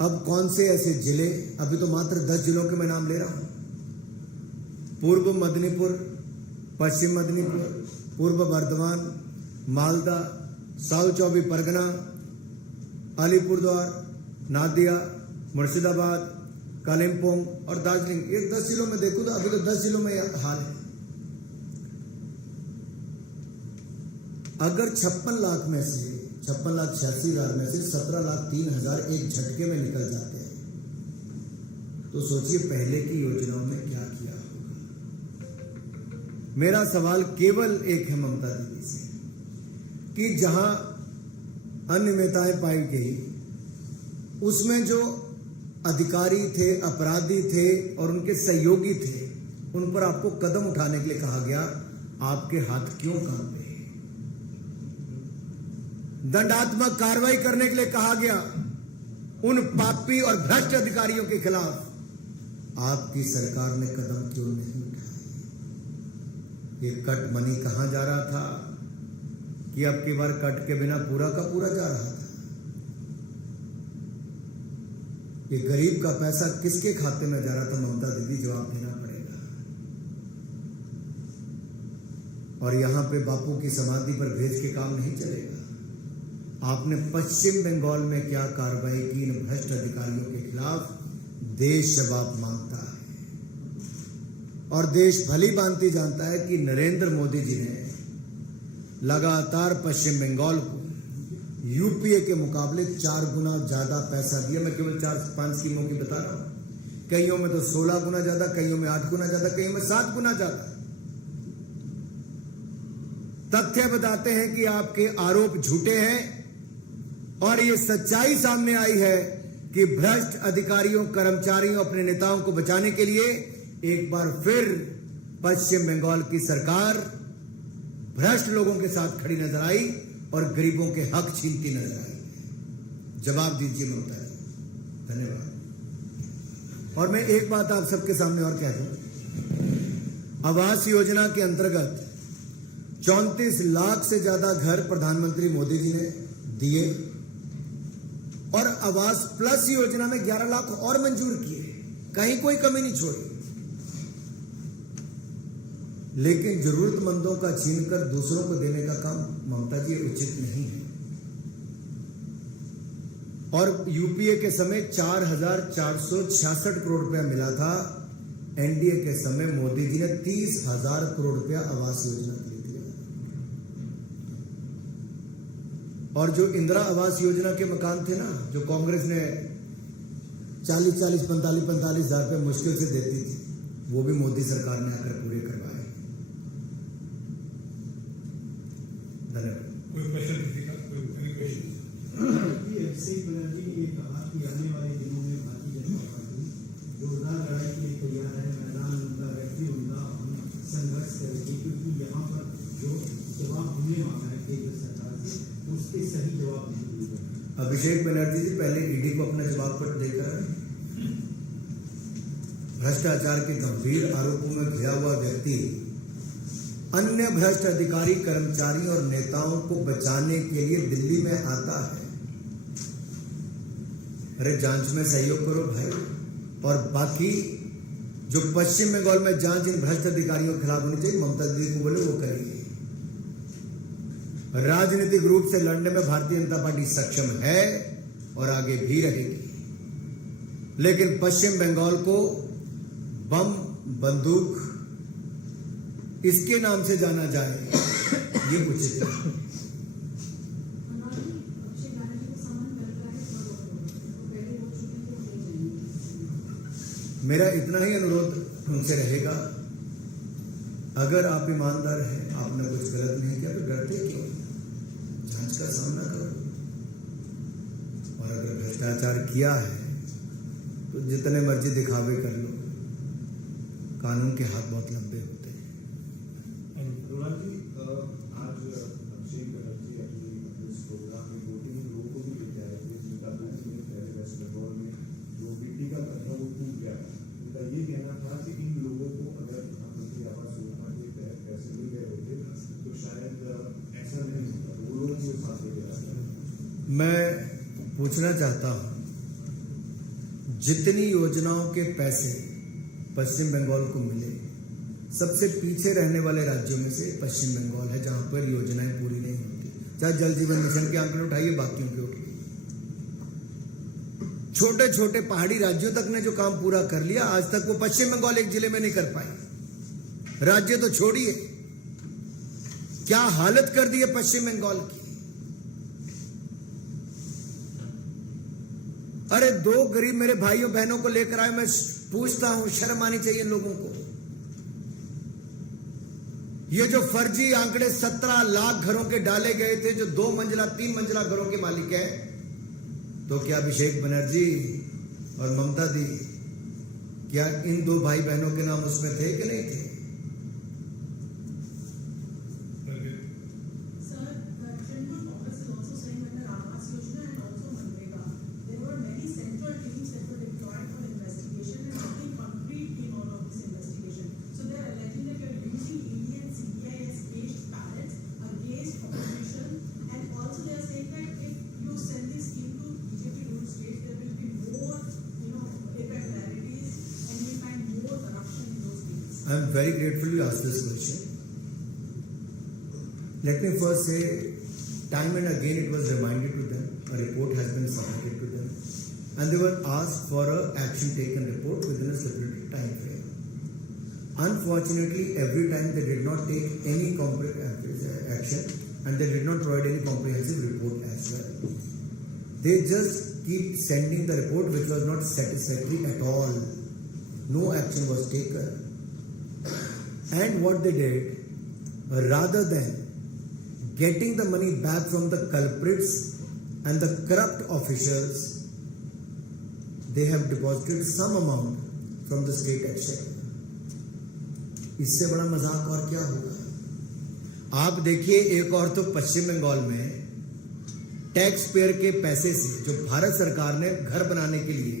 अब कौन से ऐसे जिले, अभी तो मात्र 10 जिलों के मैं नाम ले रहा हूं, पूर्व मदनीपुर, पश्चिम मदनीपुर, पूर्व बर्धमान, मालदा, साउथ 24 परगना, अलीपुरद्वार, नादिया, मुर्शिदाबाद, कालिम्पोंग और दार्जिलिंग। ये 10 जिलों में देखूं तो अभी तो 10 जिलों में हाल है। अगर 56 लाख में से 56,86,000 में से 17,03,000 एक झटके में निकल जाते हैं, तो सोचिए पहले की योजनाओं में क्या किया होगा। मेरा सवाल केवल एक है ममता दीदी से कि जहां अनियमितताएं पाई गई, उसमें जो अधिकारी थे, अपराधी थे और उनके सहयोगी थे, उन पर आपको कदम उठाने के लिए कहा गया, आपके हाथ क्यों कांपे? दंडात्मक कार्रवाई करने के लिए कहा गया उन पापी और भ्रष्ट अधिकारियों के खिलाफ, आपकी सरकार ने कदम क्यों नहीं उठाए? ये कट मनी कहां जा रहा था कि अब की बार कट के बिना पूरा का पूरा जा रहा था? ये गरीब का पैसा किसके खाते में जा रहा था? ममता दीदी, जवाब देना पड़ेगा। और यहां पे बापू की समाधि पर भेज के काम नहीं चलेगा। आपने पश्चिम बंगाल में क्या कार्रवाई की इन भ्रष्ट अधिकारियों के खिलाफ, देश जवाब मांगता है। और देश भली भांति जानता है कि नरेंद्र मोदी जी ने लगातार पश्चिम बंगाल को यूपीए के मुकाबले 4 गुना ज्यादा पैसा दिया। मैं केवल 4-5 स्कीमों की बता रहा हूं। कईयों में तो 16 गुना ज्यादा, कईयों में 8 गुना ज्यादा, कईयों में 7 गुना ज्यादा। तथ्य बताते हैं कि आपके आरोप झूठे हैं और ये सच्चाई सामने आई है कि भ्रष्ट अधिकारियों, कर्मचारियों, अपने नेताओं को बचाने के लिए एक बार फिर पश्चिम बंगाल की सरकार भ्रष्ट लोगों के साथ खड़ी नजर आई और गरीबों के हक छीनती नजर आई। जवाब दीजिए ममता जी। धन्यवाद। और मैं एक बात आप सबके सामने और कह दूं, आवास योजना के अंतर्गत 34 लाख से ज्यादा घर प्रधानमंत्री मोदी जी ने दिए और आवास प्लस योजना में 11 लाख और मंजूर किए, कहीं कोई कमी नहीं छोड़ी। लेकिन जरूरतमंदों का छीनकर दूसरों को देने का काम ममता जी उचित नहीं है। और यूपीए के समय 4,466 करोड़ रुपया मिला था, एनडीए के समय मोदी जी ने 30,000 करोड़ रुपया आवास योजना के लिए दिया। और जो इंदिरा आवास योजना के मकान थे ना, जो कांग्रेस ने 40-40, 45-45 हजार रुपये मुश्किल से देती थी, वो भी मोदी सरकार ने आकर पूरे करवाए। कोई क्वेश्चन किसी का? कोई क्वेश्चन? अभिषेक बनर्जी ने ये कहा कि आने वाले दिनों में भारतीय जनता पार्टी जोरदार लड़ाई के लिए तैयार है, मैदान उनका, व्यक्ति उनका, हम संघर्ष करेंगे, क्योंकि यहाँ पर जो जवाब हमने मांगा है केंद्र सरकार से, उसके सही जवाब नहीं मिलेगा। अभिषेक बनर्जी जी पहले ईडी को अपना जवाब पत्र देकर आए। भ्रष्टाचार के गंभीर आरोपों में घिरा हुआ व्यक्ति अन्य भ्रष्ट अधिकारी, कर्मचारी और नेताओं को बचाने के लिए दिल्ली में आता है। अरे जांच में सहयोग करो भाई। और बाकी जो पश्चिम बंगाल में जांच इन भ्रष्ट अधिकारियों के खिलाफ होनी चाहिए, ममता दीदी को बोले वो करेगी। राजनीतिक रूप से लड़ने में भारतीय जनता पार्टी सक्षम है और आगे भी रहेगी। लेकिन पश्चिम बंगाल को बम, बंदूक इसके नाम से जाना जाए, ये उचित है। मेरा इतना ही अनुरोध उनसे रहेगा, अगर आप ईमानदार हैं, आपने कुछ गलत नहीं किया तो डरते क्यों? जांच का सामना करो। और अगर भ्रष्टाचार किया है तो जितने मर्जी दिखावे कर लो, कानून के हाथ बहुत लंबे होते हैं। आज अभिषेक बनर्जी अपने इस प्रोग्राम में 2-3 लोगों को भी लेके आए थे, जिनका पहले वेस्ट बंगाल में जो बीटी का था वो टूट गया। उनका ये कहना था कि इन लोगों को अगर प्रधानमंत्री आवास योजना के तहत पैसे मिल गए होते तो शायद ऐसा नहीं होता, वो लोग को साथ ले गया। मैं पूछना चाहता हूं जितनी योजनाओं के पैसे पश्चिम बंगाल को मिले, सबसे पीछे रहने वाले राज्यों में से पश्चिम बंगाल है, जहां पर योजनाएं पूरी नहीं होती। चाहे जल जीवन मिशन के आंकड़े उठाइए, बाकियों के उठाइए, छोटे छोटे पहाड़ी राज्यों तक ने जो काम पूरा कर लिया, आज तक वो पश्चिम बंगाल एक जिले में नहीं कर पाई। राज्य तो छोड़िए, क्या हालत कर दी है पश्चिम बंगाल की। अरे दो गरीब मेरे भाइयों बहनों को लेकर आए, मैं पूछता हूं, शर्म आनी चाहिए लोगों को। ये जो फर्जी आंकड़े 17 लाख घरों के डाले गए थे, जो 2 मंजिला 3 मंजिला घरों के मालिक हैं, तो क्या अभिषेक बनर्जी और ममता दी, क्या इन 2 भाई बहनों के नाम उसमें थे कि नहीं थे? I am very grateful you asked this question. Let me first say, time and again it was reminded to them, a report has been submitted to them, and they were asked for an action taken report within a stipulated time frame. Unfortunately, every time they did not take any action, and they did not provide any comprehensive report as well. They just keep sending the report which was not satisfactory at all. No action was taken. And what they did, rather than getting the money back from the culprits and the corrupt officials, they have deposited some amount from the state exchequer. इससे बड़ा मजाक और क्या होगा? आप देखिए, एक और तो पश्चिम बंगाल में टैक्स पेयर के पैसे से, जो भारत सरकार ने घर बनाने के लिए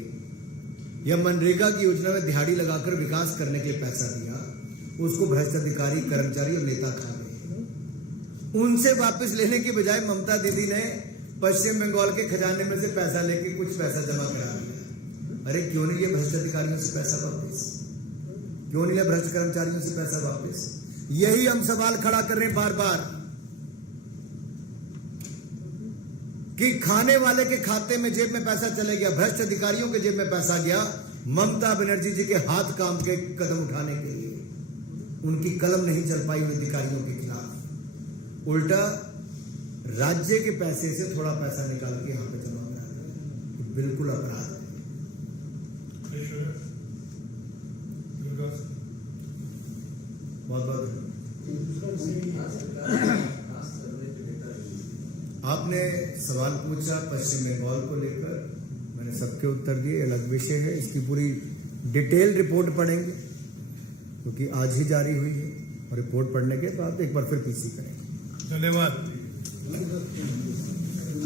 या मनरेगा की योजना में दिहाड़ी लगाकर विकास करने के लिए पैसा दिया, उसको भ्रष्ट अधिकारी, कर्मचारी और नेता खा गए। उनसे वापस लेने की बजाय ममता दीदी ने पश्चिम बंगाल के खजाने में से पैसा लेके कुछ पैसा जमा करा दिया। अरे क्यों नहीं लिया भ्रष्ट अधिकारियों से पैसा वापस? क्यों नहीं लिया भ्रष्ट कर्मचारियों से पैसा वापस? यही हम सवाल खड़ा कर रहे हैं बार बार कि खाने वाले के खाते में जेब में पैसा चले गया, भ्रष्ट अधिकारियों के जेब में पैसा गया, ममता बनर्जी जी के हाथ काम के कदम उठाने के लिए उनकी कलम नहीं चल पाई उन अधिकारियों के खिलाफ। उल्टा राज्य के पैसे से थोड़ा पैसा निकाल के यहां पे जमा करा दिया, बिल्कुल अपराध है। बहुत बहुत आपने सवाल पूछा पश्चिम बंगाल को लेकर, मैंने सबके उत्तर दिए। अलग विषय है, इसकी पूरी डिटेल रिपोर्ट पढ़ेंगे क्योंकि आज ही जारी हुई है, और रिपोर्ट पढ़ने के बाद एक बार फिर पीसी करेंगे। धन्यवाद।